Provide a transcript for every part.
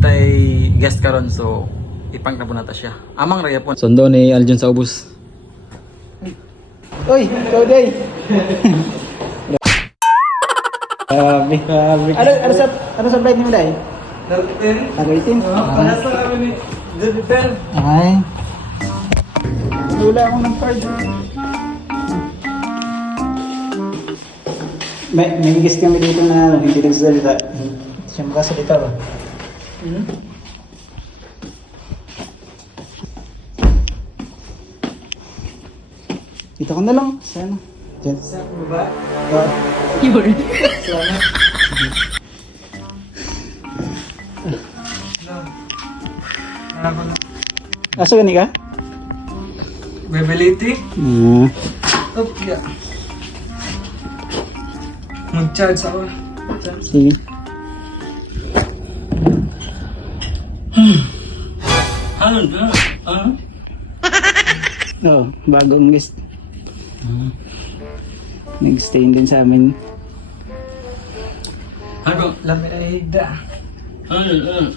tay guest karon so ipang na nata siya. Amang raya po. Sundo ni Aljon sa ubos. Uy, ikaw day. Grabe. Grabe. Ano, ano sa, ano sa bed mo day? Nag-18? Ay. Wala ako ng card. May, may guest kami dito na hindi nagsasalita. Siya makasalita ba? Dito ko na lang. Sana. Diyan. Sa baba? Asa gani ka? Bebeliti? Hmm. Oh, yeah. Mag-charge ako. Sige. Ano na? Ano? Oo, bagong guest. Nag-stay din sa amin. Ano? Lami na higda. Ano? Ano?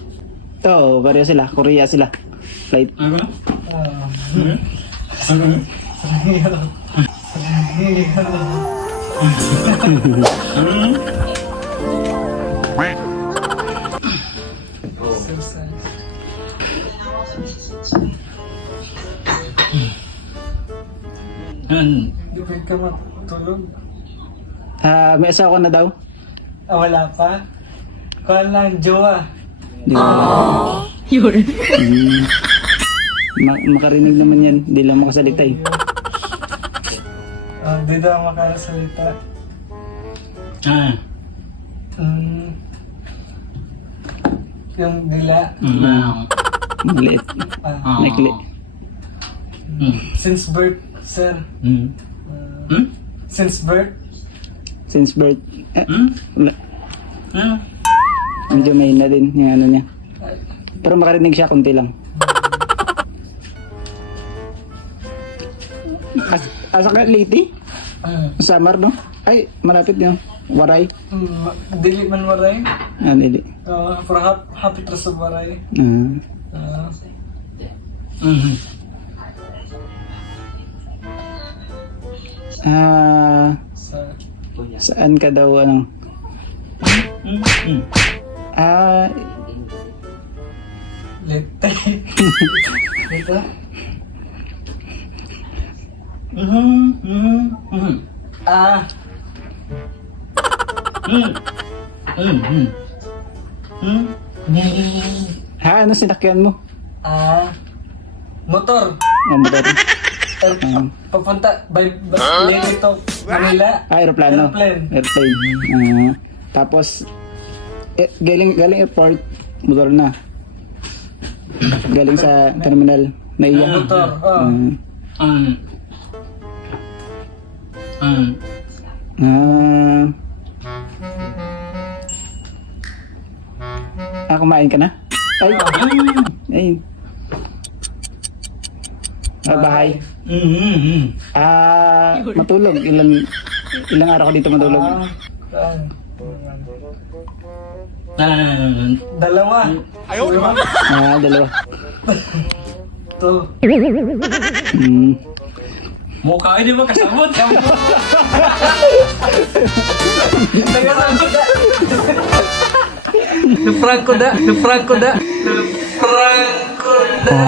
Oo, pareho sila. Korea sila. Flight. Ano? Ah. Ano? Ano? Dupit ka matulog. Ah, may asawa na daw. Ah, wala pa? Kuha lang, jowa. Di ba? Hmm. Ma- makarinig naman yan. Hindi lang makasalita eh. Ah, di daw makasalita. Ah. Mm. Yung dila. Mm. Maliit. Ah, Naikli. Mm. since birth, sir. Mm. Ah, Hmm? since birth. Since birth. Eh, Hmm? Ano? medyo may na din yung ano niya. Pero makarinig siya konti lang. As asa ka Liti? Ah, Samar no? Ay, malapit yun. Waray. mm, dili man maray. Ah, dili. Uh, for hap hapit ra sa maray. Ah. Ah, Mm. Ah, sa saan ka daw ano? Ah, lete. Dito? Mhm. Mhm. Mhm. Ah, Mm. Mm. Mm. Mm. ha, ano sinakyan mo? ah, motor. Oh, Er, Ah. papunta by by dito Manila. Ah, aeroplano. Airplane. Airplane. Ah, tapos, eh, galing, galing airport, motor na. Galing sa terminal. Naiya. Motor. Oh. Ah. Mm. Mm. Ah. Ah, kumain ka na? Ay, ay. Ah, bahay. Mm. Ah, matulog. Ilan, ilang araw ka dito matulog? Ah, ah, Ah. dalawa. Ah, dalawa. To. Hmm. Mukha hindi mo kasabot. Nagasabi ka. Na-prank ko da. Na-prank ko da. Na-prank ko da.